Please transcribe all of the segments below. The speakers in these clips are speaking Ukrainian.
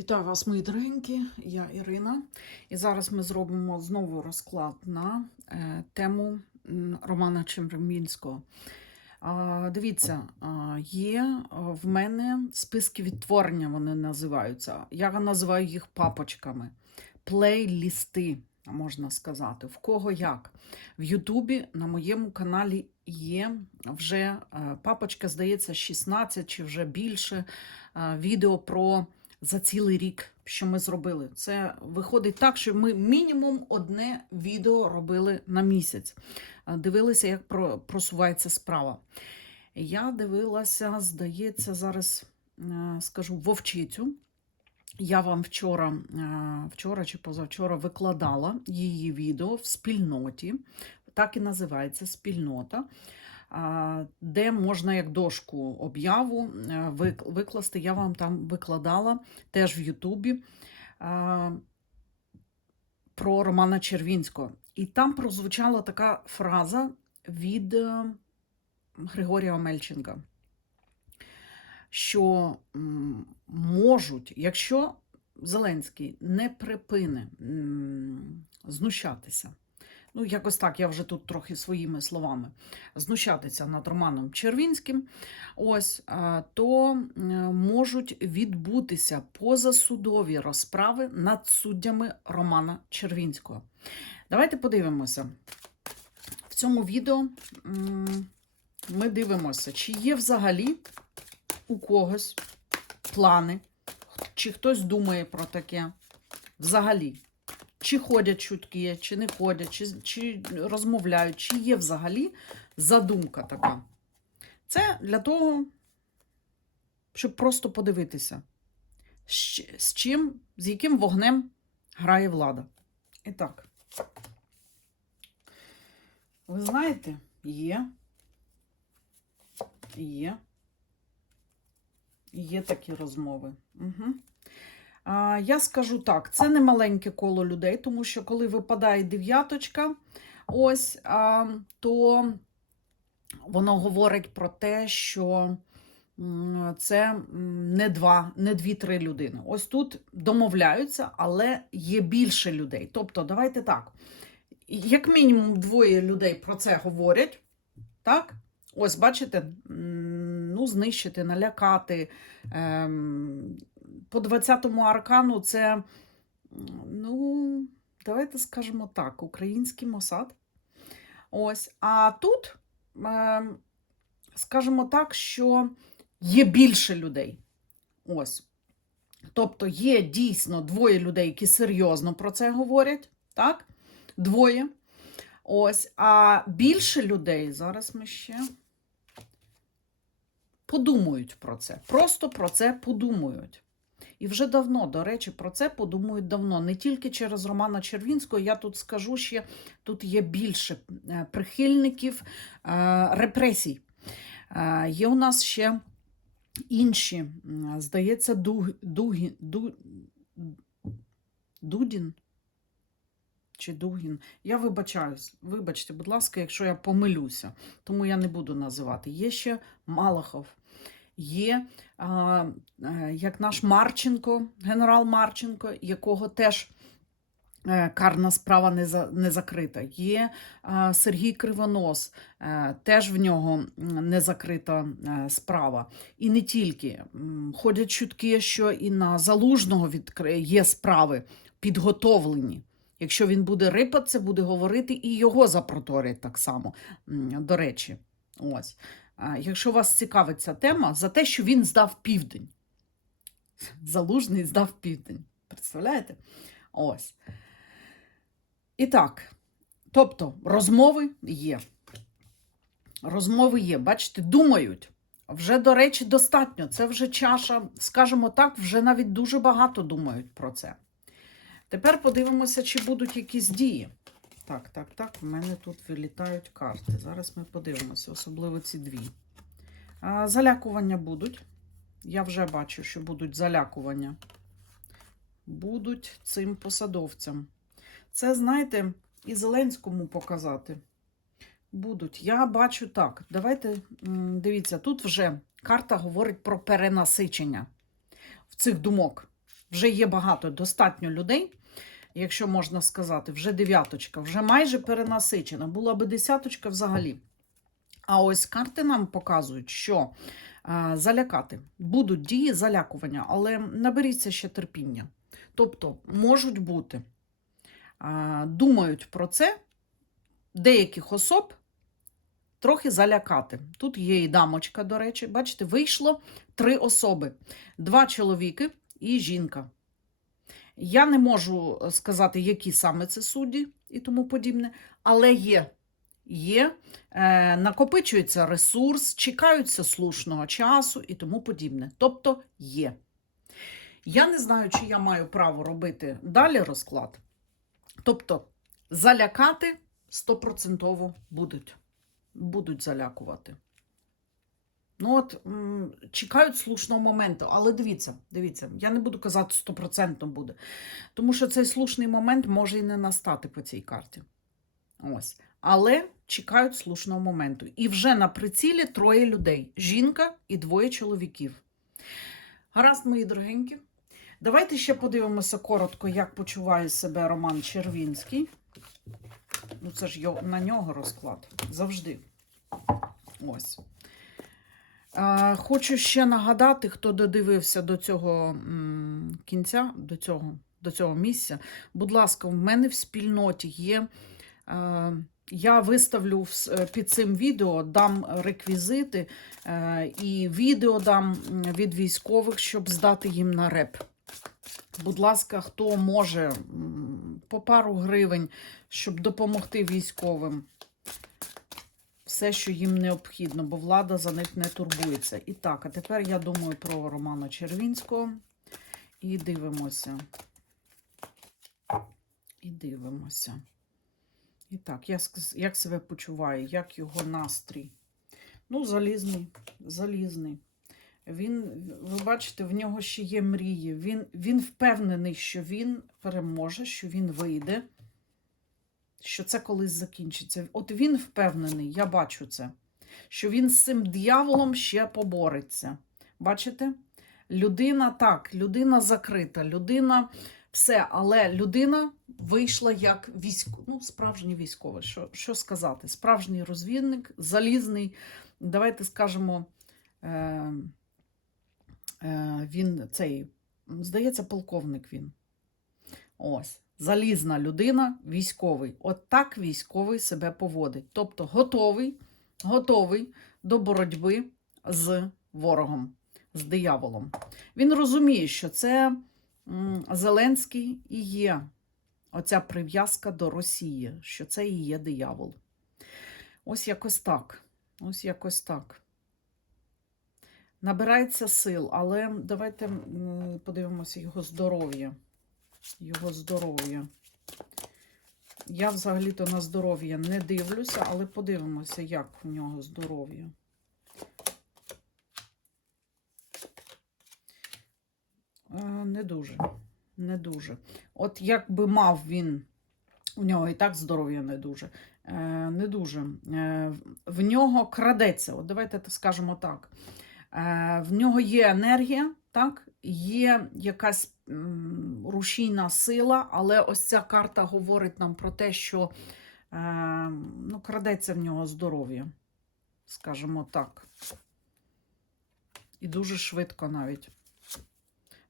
Вітаю вас, мої дорогенькі, я Ірина. І зараз ми зробимо знову розклад на е, тему Романа Чемремінського. Дивіться, є в мене списки відтворення, вони називаються. Я називаю їх папочками. Плейлісти, можна сказати. В кого як. В Ютубі на моєму каналі є вже е, папочка, здається, 16 чи вже більше е, відео про за цілий рік, що ми зробили. Це виходить так, що ми мінімум одне відео робили на місяць. Дивилися, як просувається справа. Я дивилася, здається, зараз е, скажу вовчицю. Я вам вчора, е, вчора чи позавчора викладала її відео в спільноті. Так і називається спільнота де можна як дошку об'яву е, викласти. Я вам там викладала теж в Ютубі про Романа Червінського. І там прозвучала така фраза від е, Григорія Омельченка, що можуть, якщо Зеленський не припине знущатися. Ну, якось так, я вже тут трохи своїми словами знущатися над Романом Червінським, ось, то можуть відбутися позасудові розправи над суддями Романа Червінського. Давайте подивимося. В цьому відео ми дивимося, чи є взагалі у когось плани, чи хтось думає про таке взагалі. Чи ходять чутки, чи не ходять, чи, чи розмовляють, чи є взагалі задумка така. Це для того, щоб просто подивитися, з, чим, з яким вогнем грає влада. І так. Ви знаєте, є. Є. Є такі розмови. Угу. Я скажу так, це не маленьке коло людей, тому що коли випадає дев'яточка, ось, то воно говорить про те, що це не два, не дві-три людини. Ось тут домовляються, але є більше людей. Тобто, давайте так. Як мінімум двоє людей про це говорять, так? Ось, бачите, ну, знищити, налякати. Ем, по 20-му аркану це, ну, давайте скажемо так, український Мосад. Ось. А тут, ем, скажімо так, що є більше людей. Ось. Тобто є дійсно двоє людей, які серйозно про це говорять. Так? Двоє. Ось. А більше людей, зараз ми ще подумають про це. Просто про це подумають. І вже давно, до речі, про це подумають давно. Не тільки через Романа Червінського, я тут скажу ще, тут є більше е, прихильників е, репресій. Е, Є у нас ще інші, здається, Дуг, Дугі, Ду, Дудін чи Дугін. Я вибачаюсь. Вибачте, будь ласка, якщо я помилюся, тому я не буду називати. Є ще Малахов. Є е, як наш Марченко, генерал Марченко, якого теж е, карна справа не, за, не закрита. Є а, Сергій Кривонос, е, теж в нього не закрита е, справа. І не тільки. Ходять чутки, що і на залужного відкри... є справи підготовлені. Якщо він буде рипатися, буде говорити, і його запроторять так само. До речі, ось. Якщо вас цікавить ця тема, за те, що він здав південь. Залужний здав південь. Представляєте? Ось. І так, тобто, розмови є. Розмови є. Бачите, думають. Вже, до речі, достатньо. Це вже чаша, скажімо так, вже навіть дуже багато думають про це. Тепер подивимося, чи будуть якісь дії. Так, так, так, в мене тут вилітають карти. Зараз ми подивимося, особливо ці дві. А, залякування будуть. Я вже бачу, що будуть залякування. Будуть цим посадовцям. Це, знаєте, і Зеленському показати. Будуть. Я бачу так. Давайте, дивіться, тут вже карта говорить про перенасичення в цих думок. Вже є багато, достатньо людей, якщо можна сказати, вже дев'яточка, вже майже перенасичена. Була би десяточка взагалі. А ось карти нам показують, що е, залякати будуть дії залякування, але наберіться ще терпіння. Тобто можуть бути, е, думають про це деяких особ трохи залякати. Тут є і дамочка, до речі, бачите, вийшло три особи: два чоловіки і жінка. Я не можу сказати, які саме це судді і тому подібне, але є. Є, е, накопичується ресурс, чекаються слушного часу і тому подібне. Тобто є. Я не знаю, чи я маю право робити далі розклад. Тобто, залякати стопроцентово будуть. Будуть залякувати. Ну, от, чекають слушного моменту. Але дивіться, дивіться, я не буду казати стопроцентно буде. Тому що цей слушний момент може і не настати по цій карті. Ось. Але чекають слушного моменту. І вже на прицілі троє людей: жінка і двоє чоловіків. Гаразд, мої дорогенькі. Давайте ще подивимося коротко, як почуває себе Роман Червінський. Ну, це ж на нього розклад. Завжди. Ось. Хочу ще нагадати, хто додивився до цього кінця, до цього, до цього місця. Будь ласка, в мене в спільноті є. Я виставлю е, під цим відео, дам реквізити е, і відео дам від військових, щоб здати їм на реп. Будь ласка, хто може по пару гривень, щоб допомогти військовим. Все, що їм необхідно, бо влада за них не турбується. І так, а тепер я думаю про Романа Червінського. І дивимося. І дивимося. І так, як, як себе почуває, як його настрій? Ну, залізний, залізний. Він, ви бачите, в нього ще є мрії. Він, він впевнений, що він переможе, що він вийде, що це колись закінчиться. От він впевнений, я бачу це, що він з цим дияволом ще побореться. Бачите? Людина так, людина закрита, людина все, але людина вийшла як військо, ну, справжній військовий. Що, що сказати? Справжній розвідник, залізний, давайте скажемо, е, е, він цей, здається, полковник він. Ось. Залізна людина, військовий. От так військовий себе поводить. Тобто готовий, готовий до боротьби з ворогом, з дияволом. Він розуміє, що це Зеленський і є оця прив'язка до Росії, що це і є диявол. Ось якось так. Ось якось так. Набирається сил, але давайте подивимося його здоров'я. Його здоров'я. Я взагалі-то на здоров'я не дивлюся, але подивимося, як в нього здоров'я. Е, Не дуже. Не дуже. От як би мав він, у нього і так здоров'я не дуже. Е, Не дуже. Е, В нього крадеться. От давайте скажемо так. В нього є енергія, так? Є якась рушійна сила, але ось ця карта говорить нам про те, що е, ну, крадеться в нього здоров'я, скажімо так. І дуже швидко навіть.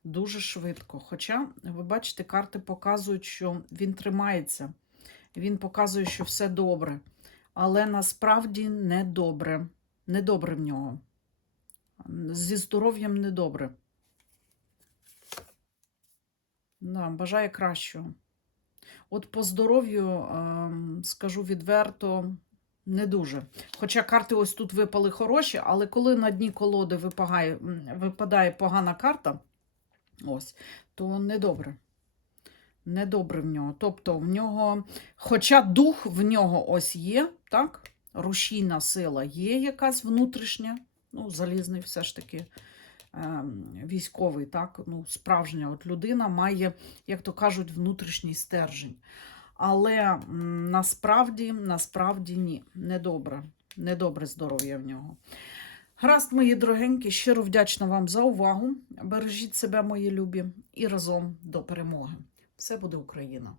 Дуже швидко. Хоча, ви бачите, карти показують, що він тримається. Він показує, що все добре. Але насправді не добре. Недобре в нього. Зі здоров'ям недобре. Да, бажає кращого. От по здоров'ю, ем, скажу відверто, не дуже. Хоча карти ось тут випали хороші, але коли на дні колоди випагає, випадає погана карта, ось, то недобре. Недобре в нього. Тобто в нього, хоча дух в нього ось є, так? Рушійна сила є якась внутрішня, ну, залізний все ж таки військовий, так, ну, справжня от людина має, як то кажуть, внутрішній стержень. Але насправді, насправді ні, недобре. Недобре здоров'я в нього. Гаразд, мої дорогенькі, щиро вдячна вам за увагу. Бережіть себе, мої любі, і разом до перемоги. Все буде Україна!